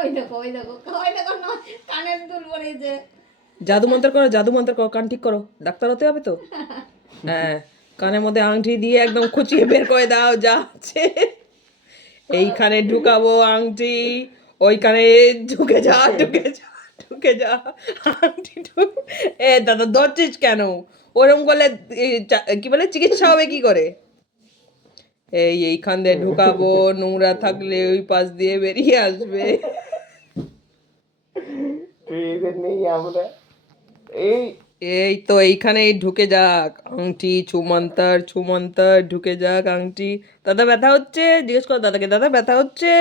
ওই দেখো ওই দেখো ওই দেখো না, কানের দুল পড়েছে। জাদু মন্ত্র করো, কান ঠিক করো, ডাক্তার হতে হবে তো। হ্যাঁ, কানের মধ্যে আংটি দিয়ে একদম খুঁচিয়ে বের করে দাও যা আছে। এইখানে ঢুকাবো আংটি, ওইখানে ঢুকে যা ঢুকে যা ঢুকে যা, আংটি এ দাদা ধরছিস কেন? ওরম করলে কি বলে চিকিৎসা হবে কি করে? এইখান দিয়ে ঢুকাবো, নোংরা থাকলে ওই পাশ দিয়ে বেরিয়ে আসবে। নেই আমরা এই এই তো এইখানেই ঢুকে যাক আংটি, ছুমন্তর ঢুকে যাক আংটি। দাদা ব্যথা হচ্ছে? জিজ্ঞেস কর দাদাকে, দাদা ব্যথা হচ্ছে?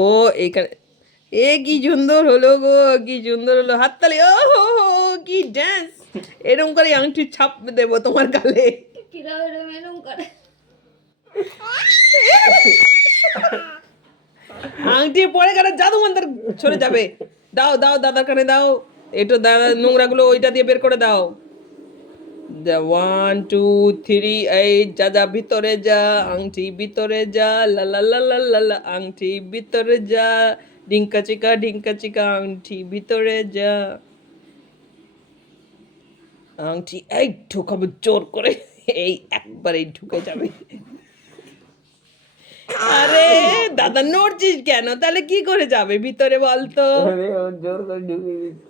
ও এইখানে, এ কি সুন্দর হলো গো, কি সুন্দর হলো, হাততালি। ও হো হো, কি ড্যান্স! এরকম করে আংটি ছাপ দেবো তোমার গালে। কিভাবে এরম করে? আংটি পরে গেলে জাদু মন্ত্র সরে যাবে। দাও দাও দাদার কানে দাও, একটু দাদা নোংরাগুলো ওইটা দিয়ে বের করে দাও। 1 2 3, এই যা যা ভিতরে যা, আংটি ভিতরে যা, লা লা লা লা লা লা, আংটি ভিতরে যা, ডিঙ্কা চিকা আংটি ভিতরে যা। আংটি এই ঢুকাবো জোর করে, এই একবারেই ঢুকে যাবে। আরে দাদা নড়ছিস কেন? তাহলে কি করে যাবে ভিতরে বলতো? জোর করে ঢুকিয়ে দিচ্ছি।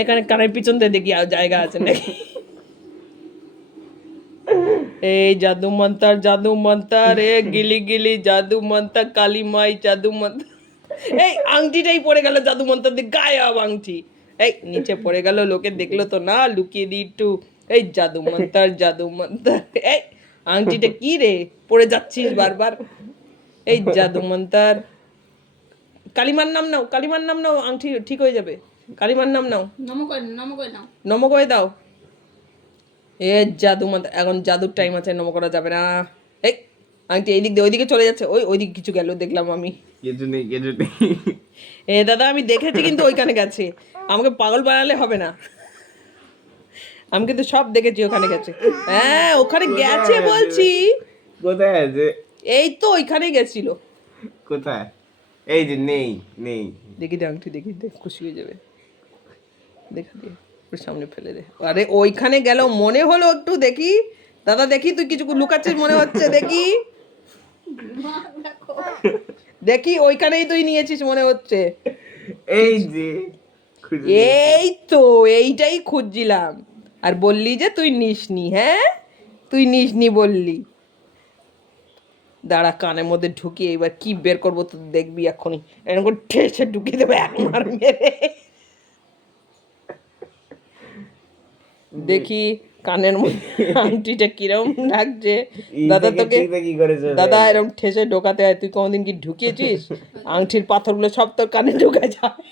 এখানে কানের পিছন দিয়ে দেখি আর জায়গা আছে নাকি। এই জাদু মন্তার, এ গিলি জাদু মন্তার, কালী মাই জাদু মন্তার। এই আংটিটাই পড়ে গেল জাদু মন্তার দিয়ে, গায়েব আংটি। এই নিচে পড়ে গেল, লোকে দেখলো তো না, লুকিয়ে দিই একটু। এই জাদু মন্তার। এই আংটিটা কি রে, পড়ে যাচ্ছিস বারবার। এই জাদু মন্তার, কালিমার নাম নাও, আংটি ঠিক হয়ে যাবে। কালিমার নাম নাও, নম করে নাও। নম করে দাও। এ জাদু মন্ত্র, এখন জাদুর টাইম আছে, নম করা যাবে না। এই আংটি এই দিক দিয়ে ওইদিকে চলে যাচ্ছে, ওইদিকে কিছু গেল দেখলাম আমি। কিছু নেই এ দাদা আমি দেখেছি কিন্তু ওইখানে গেছে, আমাকে পাগল বানালে হবে না। আমি কিন্তু সব দেখেছি ওখানে গেছে। হ্যাঁ ওখানে গেছে বলছি। কোথায় আছে? এই তো ওইখানেই গেছিল। কোথায়? এই যে নেই দেখি দে আংটি, দেখি দে, খুশি হয়ে যাবে। দেখি দে, ওর সামনে ফেলে দে। আরে ওইখানে গেল মনে হলো একটু, দেখি দাদা, দেখি তুই কিছু লুকাচ্ছিস মনে হচ্ছে, দেখি দেখি ওইখানেই তুই নিয়েছিস মনে হচ্ছে। এই যে এই তো এইটাই খুঁজছিলাম, আর বললি যে তুই নিসনি। হ্যাঁ তুই নিসনি বললি। দাঁড়া কানের মধ্যে ঢুকিয়ে এবার কি বের করবো তো দেখবি এখনই, এরকম করে ঠেসে ঢুকিয়ে দেবে এক মার মেরে। দেখি কানের মধ্যে আংটিটা কিরম লাগছে। দাদা তোকে, দাদা এরকম ঠেসে ঢোকাতে হয়, তুই কোনোদিন কি ঢুকিয়েছিস? আংটির পাথরগুলো সব তোর কানে ঢুকে যায়।